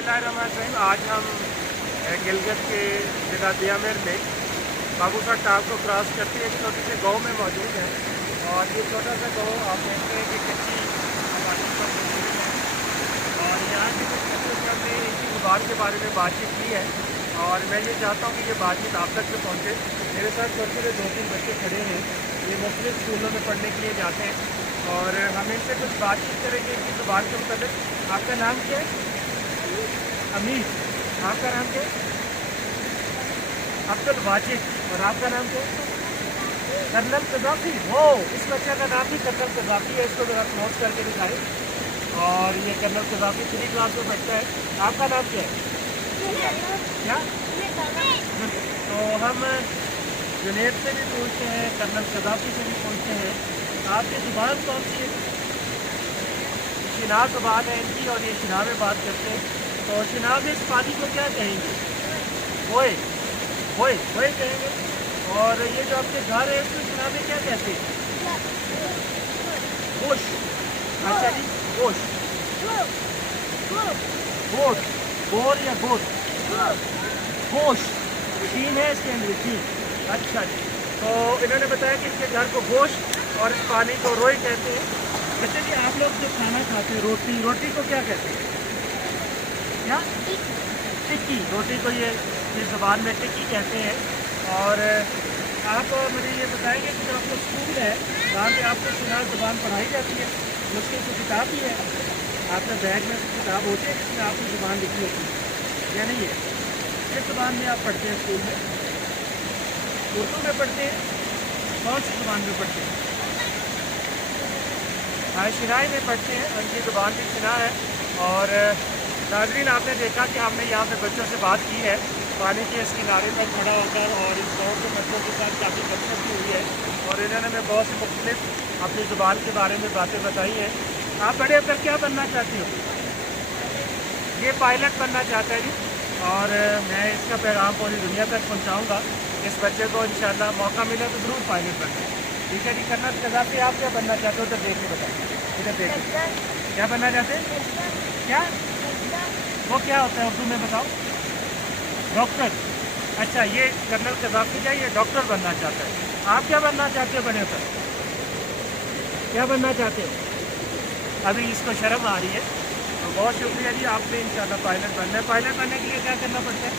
बिस्मिल्लाहिर्रहमानिर्रहीम। आज हम गिलगित के ज़िला दियामिर में बाबूसा टाप को क्रॉस करके एक छोटे से गांव में मौजूद है। और ये छोटा सा गांव आप देखते हैं कि कच्ची आबादी पर मौजूद है। और यहाँ के कुछ बच्चों से हमने इनकी ज़ुबान के बारे में बातचीत की है और मैं ये चाहता हूँ कि ये बातचीत आप तक से पहुँचे। मेरे साथ छोटे छोटे 2-3 बच्चे खड़े हैं, ये मुख्तलिफ स्कूलों में पढ़ने के लिए जाते हैं और हम इनसे कुछ बातचीत करेंगे इनकी ज़ुबान के मुताबिक। आपका नाम क्या है? अमीर। आपका नाम क्या है? अब्दुल वाजिद। और आपका नाम क्या है? कर्नल कज़ाफ़ी। वो इस बच्चे का नाम भी कर्नल कज़ाफ़ी है, इसको ज़रा क्लोज करके दिखाएं। और ये कर्नल कज़ाफ़ी 3 क्लास में पढ़ता है। आपका नाम क्या है? क्या? तो हम जुनैद से भी पूछते हैं, कर्नल कज़ाफ़ी से भी पूछते हैं, आपकी ज़ुबान कौन सी है? शिना ज़ुबान है इनकी और ये शिना में बात करते हैं। तो शिना में इस पानी को क्या कहेंगे? ओए ओए ओए कहेंगे। और ये जो आपके घर है इसको शिना में क्या कहते हैं? गोश। अच्छा जी, गोश। गोश, बोर या गोश? गोश, शीन है इसके अंदर, शीन। अच्छा जी, तो इन्होंने बताया कि इनके घर को गोश और इस पानी को रोई कहते हैं। अच्छा जी, आप लोग जो खाना खाते हैं रोटी, रोटी को क्या कहते हैं? क्या? टिक्की। रोटी को ये इस ज़बान में टिक्की कहते हैं। और आप मुझे ये बताएंगे कि जो आपका स्कूल है वहाँ पे आपको शिना ज़ुबान पढ़ाई जाती है, उसकी कोई किताब भी है? आपके बैग में किताब होती है जिसमें आपकी ज़ुबान लिखी होती है या नहीं है? किस ज़ुबान में आप पढ़ते हैं स्कूल में? उर्दू में पढ़ते हैं? कौन सी ज़ुबान में पढ़ते हैं? हाँ, शिनाई में पढ़ते हैं, उनकी ज़ुबान भी शिना है। और नाज़रीन, आपने देखा कि हमने यहाँ पे बच्चों से बात की है, पानी के इस किनारे पर खड़ा होकर, और इस गाँव के बच्चों के साथ काफ़ी बचत की हुई है और इन्होंने हमें बहुत सी मुख्तलिफ अपनी ज़ुबान के बारे में बातें बताई हैं। आप बड़े होकर क्या बनना चाहते हो? ये पायलट बनना चाहता है जी। और मैं इसका पैगाम पूरी दुनिया तक पहुँचाऊँगा। इस बच्चे को इंशाअल्लाह मौका मिले तो ज़रूर पायलट बनना है। ठीक है जी। कर्नल कज़ाफ़ी, आप क्या बनना चाहते हो? तो देख के बताइए, इधर देखिए। क्या बनना चाहते हैं? क्या? वो क्या होता है उर्दू में बताओ? डॉक्टर। अच्छा, ये कर्नल कज़ाफ़ी है, ये डॉक्टर बनना चाहता है। आप क्या बनना चाहते हो बड़े होकर? क्या बनना चाहते हो? अभी इसको शर्म आ रही है। तो बहुत शुक्रिया जी, आपने इंशाअल्लाह पायलट बनना है। पायलट बनने के लिए क्या करना पड़ता है?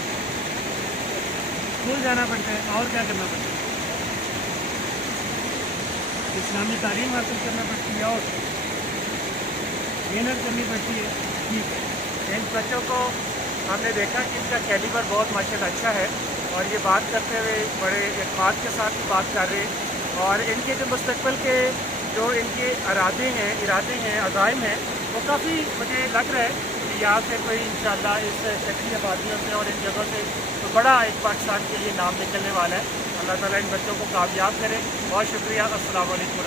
स्कूल जाना पड़ता है। और क्या करना पड़ता है? इस्लामी तालीम हासिल करना पड़ती है और मेहनत करनी पड़ती है। ठीक है। इन बच्चों को हमने देखा कि इनका कैलिबर बहुत माशाल्लाह अच्छा है और ये बात करते हुए बड़े इत्मीनान के साथ बात कर रहे हैं। और इनके जो मुस्तक़बिल के जो इनके इरादे हैं, अज़ाइम हैं, वो काफ़ी मुझे लग रहा है कि यहाँ से कोई इंशाअल्लाह इस शहरी आबादियों से और इन जगहों से तो बड़ा एक पाकिस्तान के लिए नाम निकलने वाला है। अल्लाह ताला इन बच्चों को कामयाब करे। बहुत शुक्रिया। अस्सलाम वालेकुम।